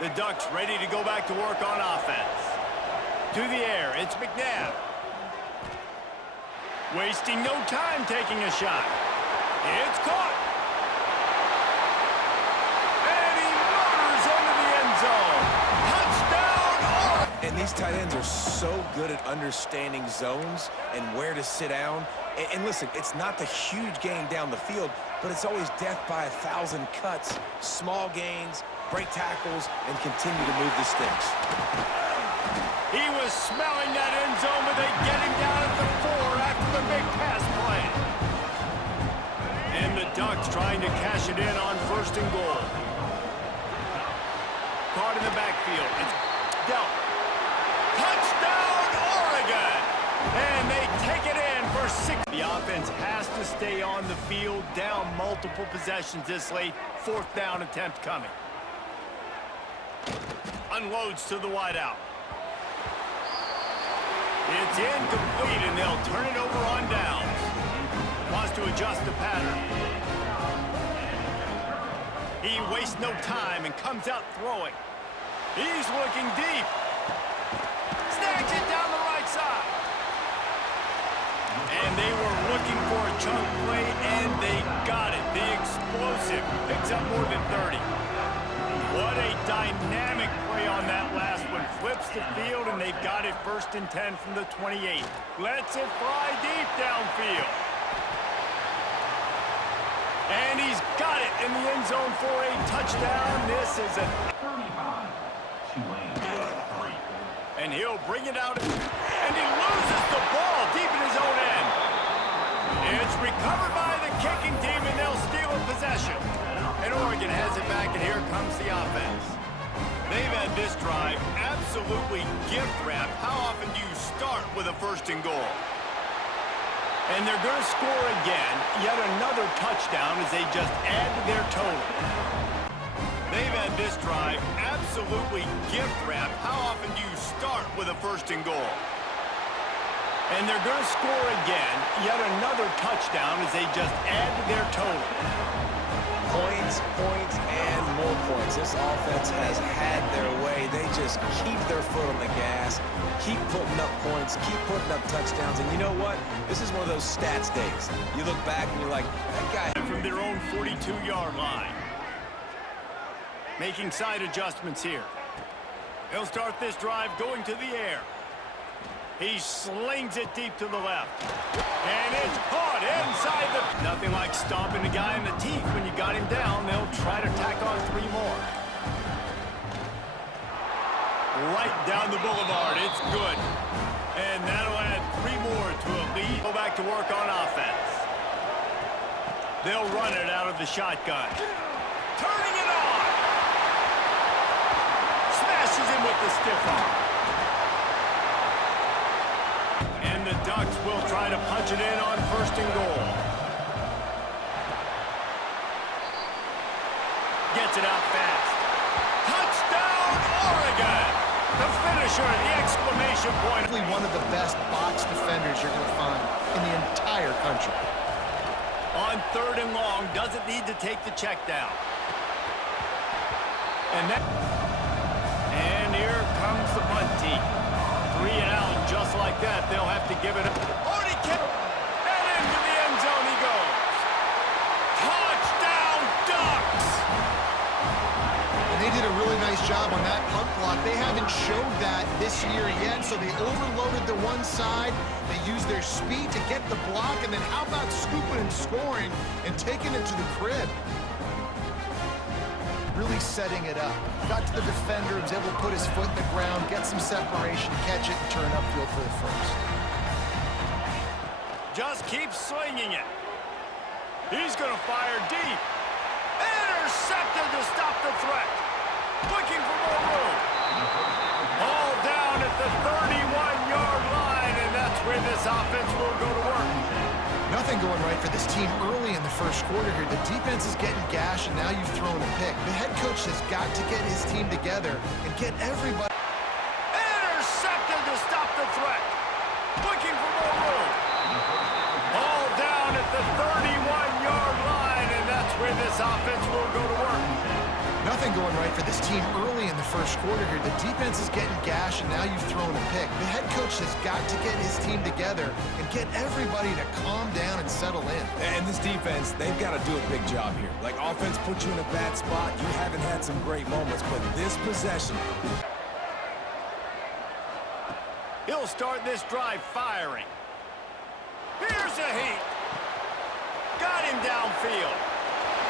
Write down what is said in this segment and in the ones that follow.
The Ducks ready to go back to work on offense. To the air, it's McNabb. Wasting no time taking a shot. It's caught. And he motors into the end zone. Touchdown! And these tight ends are so good at understanding zones and where to sit down. And listen, it's not the huge gain down the field, but it's always death by 1,000 cuts, small gains, break tackles, and continue to move the sticks. He was smelling that end zone, but they get him down at the 4 after the big pass play. And the Ducks trying to cash it in on 1st and goal. Caught in the backfield. It's dealt. Touchdown, Oregon! And they take it in for 6. The offense has to stay on the field, down multiple possessions this late. 4th down attempt coming. Unloads to the wideout. It's incomplete, and they'll turn it over on downs. Wants to adjust the pattern. He wastes no time and comes out throwing. He's looking deep. Snags it down the right side. And they were looking for a chunk play, and they got it. The explosive picks up more than 30. What a dynamic play on that last one. Flips the field, and they've got it 1st and 10 from the 28. Lets it fly deep downfield. And he's got it in the end zone for a touchdown. This is a... And he'll bring it out, and he loses the ball deep in his own end. It's recovered by the kicking team, and they'll steal a possession. And Oregon has it back, and here comes the offense. They've had this drive absolutely gift-wrapped. How often do you start with a 1st and goal? And they're going to score again, yet another touchdown as they just add to their total. They've had this drive absolutely gift-wrapped. How often do you start with a 1st and goal? And they're going to score again, yet another touchdown as they just add to their total. Points, points, and more points. This offense has had their way. They just keep their foot on the gas, keep putting up points, keep putting up touchdowns. And you know what? This is one of those stats days. You look back and you're like, that guy... From their own 42-yard line. Making side adjustments here. He'll start this drive going to the air. He slings it deep to the left. And it's caught inside the... Nothing like stomping a guy in the teeth when you got him down. They'll try to tack on 3 more. Right down the boulevard. It's good. And that'll add 3 more to a lead. Go back to work on offense. They'll run it out of the shotgun. Turning it on. Smashes him with the stiff arm. And the Ducks will try to punch it in on 1st and goal. Gets it out fast. Touchdown, Oregon! The finisher, the exclamation point. One of the best box defenders you're going to find in the entire country. On 3rd and long, doesn't need to take the check down. And here comes the punt team. 3 and out, and just like that, they'll have to give it up. Already kicked, and into the end zone he goes. Touchdown, Ducks! And they did a really nice job on that punt block. They haven't showed that this year yet, so they overloaded the one side. They used their speed to get the block, and then how about scooping and scoring and taking it to the crib? Really setting it up. Got to the defender, was able to put his foot in the ground, get some separation, catch it, and turn upfield for the 1st. Just keep swinging it. He's going to fire deep. Intercepted to stop the threat. Looking for more room. All down at the 31-yard line, and that's where this offense will go to work. Nothing going right for this team early in the 1st quarter here. The defense is getting gashed, and now you've thrown a pick. The head coach has got to get his team together and get everybody. Intercepted to stop the threat. Looking for more room. All down at the 31-yard line, and that's where this offense will go to work. Nothing going right for this team early in the first quarter here. The defense is getting gashed, and now you've thrown a pick. The head coach has got to get his team together and get everybody to calm down and settle in. And this defense, they've got to do a big job here. Like, offense puts you in a bad spot. You haven't had some great moments, but this possession... He'll start this drive firing. Here's a heat. Got him downfield.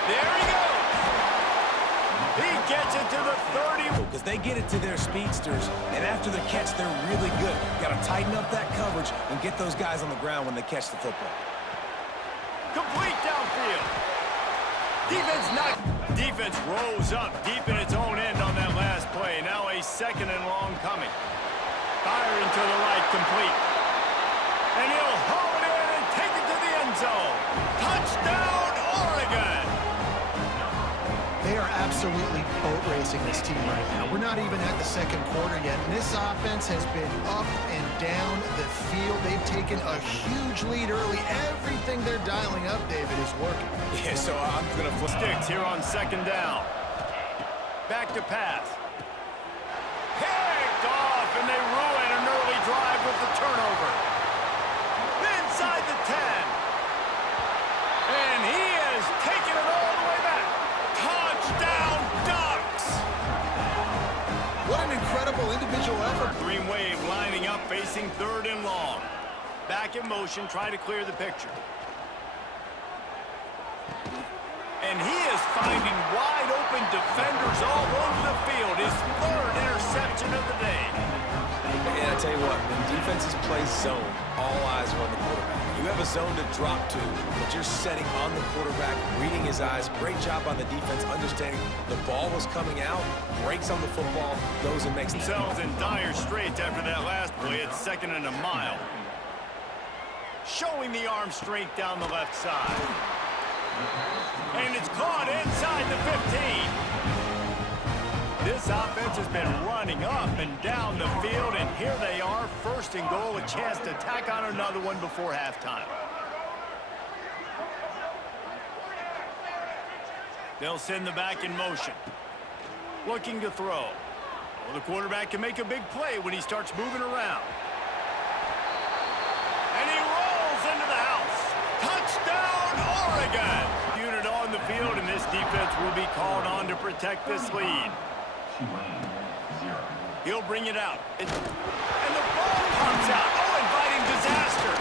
There he goes. He gets it to the 30. Because they get it to their speedsters, and after the catch, they're really good. Got to tighten up that coverage and get those guys on the ground when they catch the football. Complete downfield. Defense rose up deep in its own end on that last play. Now a second and long coming. Firing to the right, complete. And he'll haul it in and take it to the end zone. Touchdown, Oregon! They are absolutely boat racing this team right now. We're not even at the second quarter yet, and this offense has been up and down the field. They've taken a huge lead early. Everything they're dialing up, David, is working. Yeah, so I'm going to flip Sticks here on second down. Back to pass. Picked off, and they ruin an early drive with the turnover. Inside the 10. And he has taken it all the way back. Touchdown, Ducks! What an incredible individual effort. Green Wave lining up, facing third and long. Back in motion, trying to clear the picture. And he is finding wide open defenders all over the field. His third interception of the day. And I tell you what, when defenses play zone, all eyes are on the quarterback. You have a zone to drop to, but you're setting on the quarterback, reading his eyes. Great job on the defense, understanding the ball was coming out, breaks on the football, goes and makes themselves in dire straits after that last play. It's second and a mile. Showing the arm strength down the left side. And it's caught inside the 15. This offense has been running up and down the field, and here they are, first and goal, a chance to tack on another one before halftime. They'll send the back in motion. Looking to throw. Well, the quarterback can make a big play when he starts moving around. And he rolls into the house. Touchdown, Oregon! Unit on the field, and this defense will be called on to protect this lead. He'll bring it out. And the ball comes out. Oh, inviting disaster.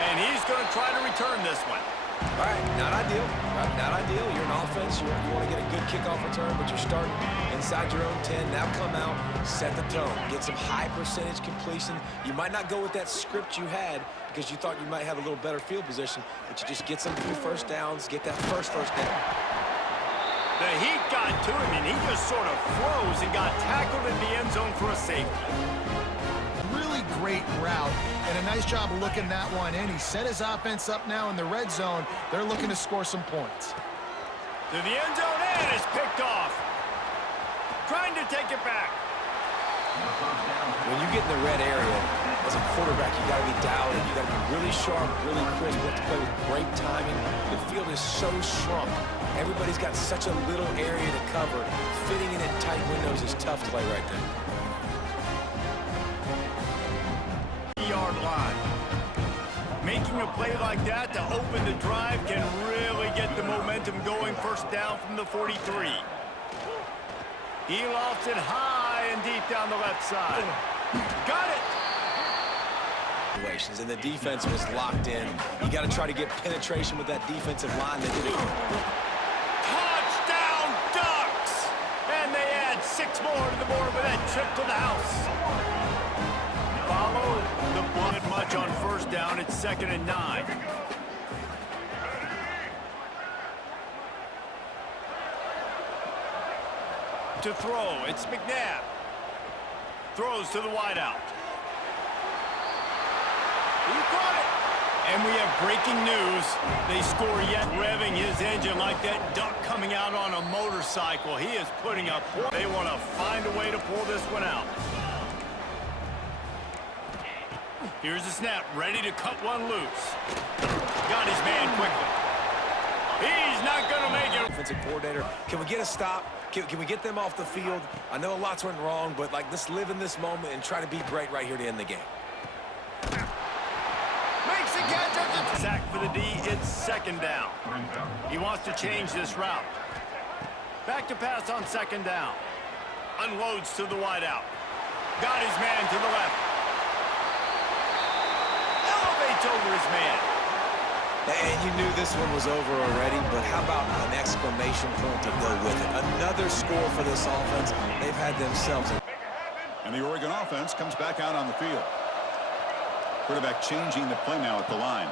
And he's going to try to return this one. All right, not ideal. Not ideal. You're an offense. You want to get a good kickoff return, but you're starting inside your own 10. Now come out, set the tone. Get some high percentage completion. You might not go with that script you had because you thought you might have a little better field position, but you just get some few first downs, get that first down. The heat got to him, and he just sort of froze and got tackled in the end zone for a safety. Really great route, and a nice job of looking that one in. He set his offense up now in the red zone. They're looking to score some points. To the end zone, and it's picked off. Trying to take it back. When you get in the red area, as a quarterback, you got to be dialed in. You got to be really sharp, really crisp. You have to play with great timing. The field is so shrunk. Everybody's got such a little area to cover. Fitting in at tight windows is tough to play right there. Yard line. Making a play like that to open the drive can really get the momentum going. First down from the 43. He lofts it high and deep down the left side. Got it! And the defense was locked in. You got to try to get penetration with that defensive line. They did it. Touchdown, Ducks! And they add 6 more to the board with that trip to the house. Follow the blood much on first down. It's second and 9. To throw, it's McNabb. Throws to the wideout. He caught it. And we have breaking news. They score yet, revving his engine like that duck coming out on a motorcycle. He is putting up points. They want to find a way to pull this one out. Here's the snap, ready to cut one loose. Got his man quickly. He's not going to make it. Defensive coordinator, can we get a stop? Can we get them off the field? I know lots went wrong, but like, let's live in this moment and try to be great right here to end the game. Makes the catch at the sack for the D. It's second down. He wants to change this route. Back to pass on second down. Unloads to the wideout. Got his man to the left. Elevates over his man. And you knew this one was over already, but how about an exclamation point to go with it? Another score for this offense. They've had themselves. And the Oregon offense comes back out on the field. Quarterback changing the play now at the line.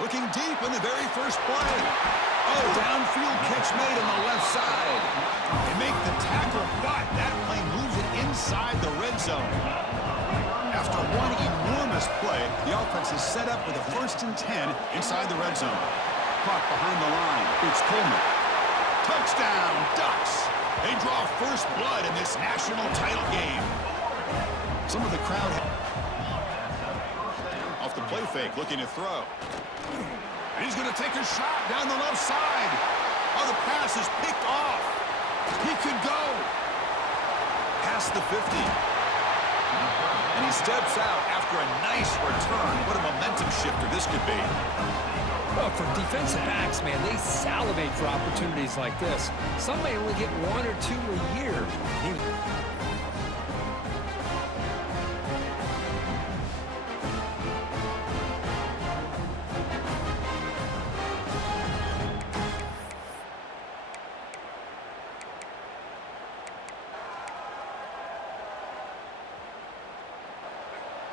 Looking deep in the very first play. Oh, downfield catch made on the left side. They make the tackle, but that play moves it inside the red zone. After one enormous play, the offense is set up with a 1st and 10 inside the red zone. Caught behind the line. It's Coleman. Touchdown, Ducks. They draw first blood in this national title game. Some of the crowd off the play fake, looking to throw. And he's going to take a shot down the left side. Oh, the pass is picked off. He could go past the 50. And he steps out after a nice return. What a momentum shifter this could be. Well, for defensive backs, man, they salivate for opportunities like this. Some may only get 1 or 2 a year.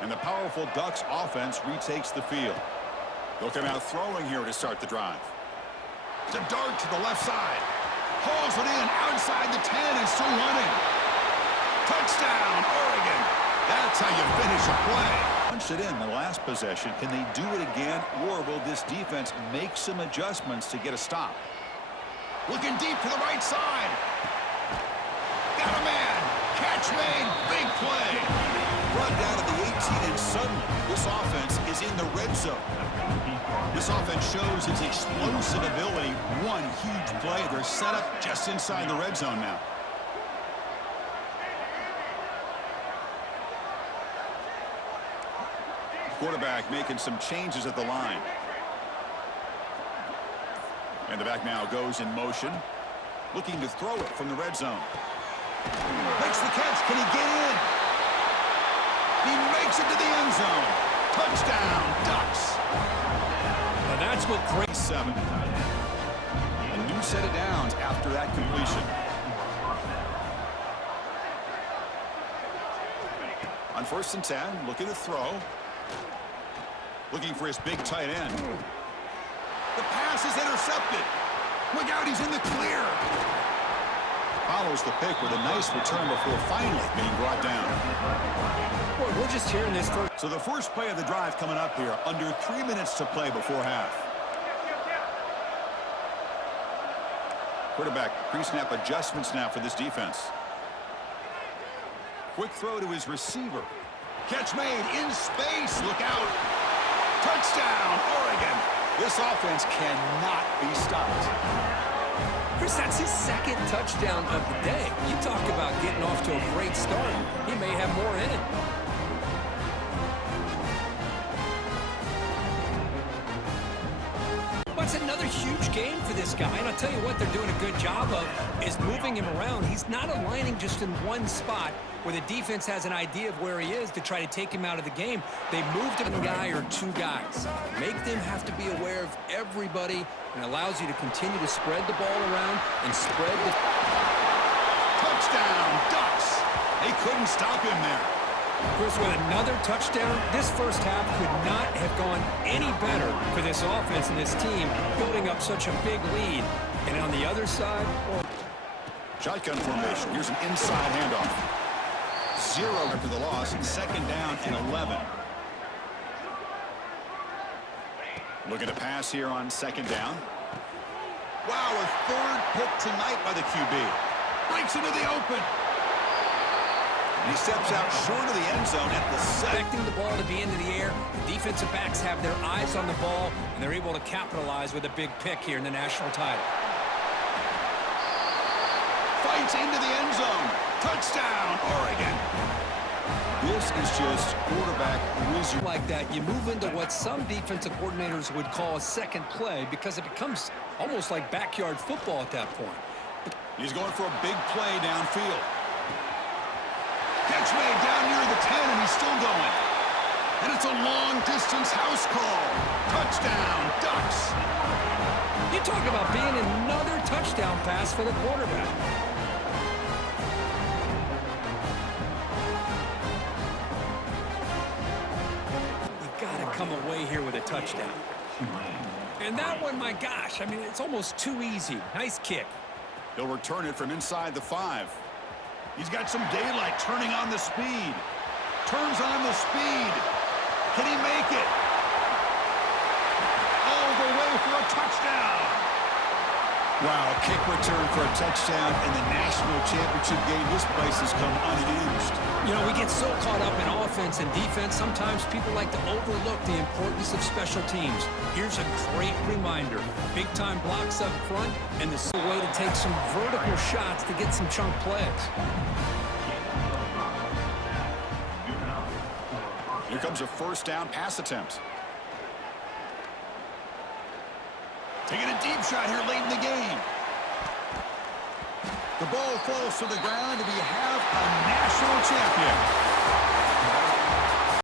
And the powerful Ducks offense retakes the field. They'll come out throwing here to start the drive. It's a dart to the left side. Hauls it in outside the 10 and still running. Touchdown, Oregon. That's how you finish a play. Punched it in the last possession. Can they do it again, or will this defense make some adjustments to get a stop? Looking deep to the right side. Got a man. Catch made. Big play. Run down to the 18, and suddenly this offense is in the red zone. This offense shows its explosive ability. One huge play. They're set up just inside the red zone now. Quarterback making some changes at the line. And the back now goes in motion, looking to throw it from the red zone. Makes the catch. Can he get in? He makes it to the end zone. Touchdown, Ducks. And that's what great 7. A new set of downs after that completion. On 1st and 10, looking to throw. Looking for his big tight end. The pass is intercepted. Look out, he's in the clear. Follows the pick with a nice return before finally being brought down. Boy, we're just hearing this first. So the first play of the drive coming up here, under 3 minutes to play before half. Quarterback pre-snap adjustments now for this defense. Quick throw to his receiver. Catch made in space. Look out. Touchdown, Oregon. This offense cannot be stopped. Chris, that's his 2nd touchdown of the day. You talk about getting off to a great start. He may have more in it. That's another huge game for this guy. And I'll tell you what they're doing a good job of is moving him around. He's not aligning just in one spot where the defense has an idea of where he is to try to take him out of the game. They moved him a guy or 2 guys. Make them have to be aware of everybody, and allows you to continue to spread the ball around and spread the... Touchdown, Ducks. They couldn't stop him there. Chris, with another touchdown, this first half could not have gone any better for this offense and this team, building up such a big lead. And on the other side... Well... Shotgun formation. Here's an inside handoff. 0 after the loss, 2nd down and 11. Looking to pass here on 2nd down. Wow, a 3rd pick tonight by the QB. Breaks into the open. And he steps out short of the end zone at the set. Expecting the ball to be into the air, the defensive backs have their eyes on the ball, and they're able to capitalize with a big pick here in the national title. Fights into the end zone. Touchdown, Oregon. This is just quarterback wizard. Like that, you move into what some defensive coordinators would call a second play because it becomes almost like backyard football at that point. He's going for a big play downfield. Catch made down near the 10, and he's still going. And it's a long-distance house call. Touchdown, Ducks. You talk about being another touchdown pass for the quarterback. You've got to come away here with a touchdown. And that one, my gosh, I mean, it's almost too easy. Nice kick. He'll return it from inside the 5. He's got some daylight turning on the speed. Turns on the speed. Can he make it? All the way for a touchdown. Wow, kick return for a touchdown in the national championship game. This place has come unhinged. You know, we get so caught up in offense and defense, sometimes people like to overlook the importance of special teams. Here's a great reminder. Big-time blocks up front, and this is a way to take some vertical shots to get some chunk plays. Here comes a first down pass attempt. Taking a deep shot here late in the game. The ball falls to the ground, and we have a national champion.